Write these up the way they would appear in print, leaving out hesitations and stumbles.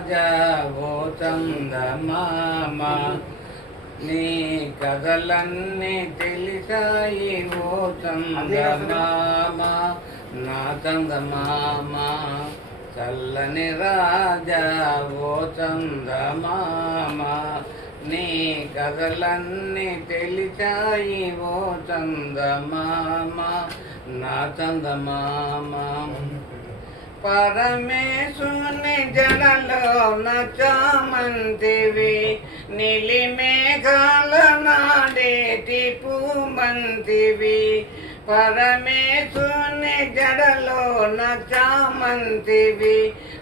ఓ చందమామ నీ కథలన్నీ తెలిసాయి ఓ చందమామ నా చందమామ చల్లని రాజా ఓ చందమామ నీ కథలన్నీ తెలిసాయి ఓ చందమామ నా చందమామ పరమేశుని జడలో చామంతివి నీలి మేఘాల నాడేటి పూమంతివి పరమేశుని జడలో చామంతివి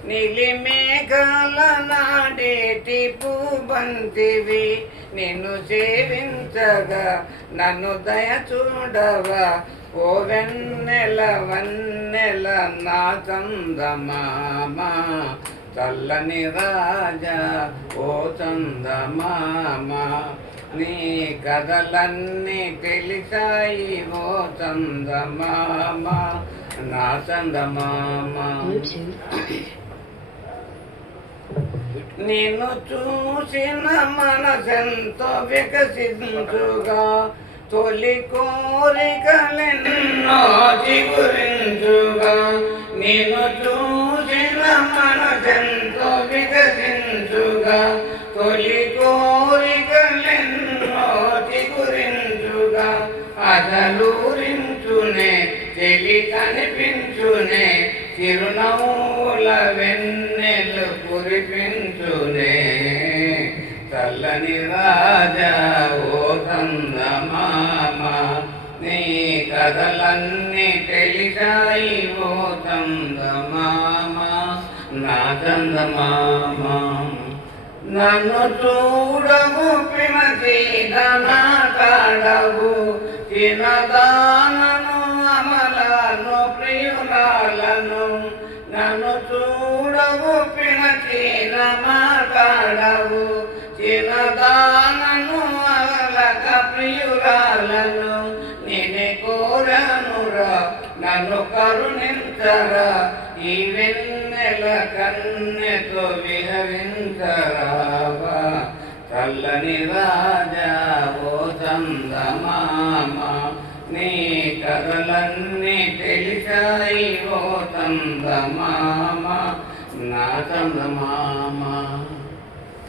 నీలి మేఘాల నాడేటి పూబంతివి నిన్ను సేవించగా నన్ను దయ చూడవా ఓ వెన్నెల వన్నెల నా చందమామ చల్లని రాజా ఓ చందమామ నీ కథలన్నీ తెలిసాయి ఓ చందమామ నా చందమామ నిన్ను చూసిన మనసెంతో వికసించుగా తొలి కోరికలెన్నో చిగురించుగా నిన్ను చూసిన మనసెంతో వికసించుగా తొలి కోరికలెన్నో చిగురించుగా అదలూరించునే తెలి కనిపించునే చిరునవ్వుల వెన్నెలు కురిపించునే చల్లని రాజా ఓ చందమామ నీ కథలన్నీ తెలిసాయి ఓ చందమామ నా చందమామ నన్ను చూడవు పినచీదనాటాడవు చిన్నదానను అమలను ప్రియురాలను నన్ను చూడవు పినచీన మాట్లాడవు చిన్నదానను అలక ప్రియురాలను నేనే కోరనురా నన్ను కరుణించరా ఈ వెన్నెల కన్నెతో విహరించరావా చల్లని రాజా ఓ చందమామ నీ కథలన్నీ తెలిసాయి ఓ చందమామ నా చందమామ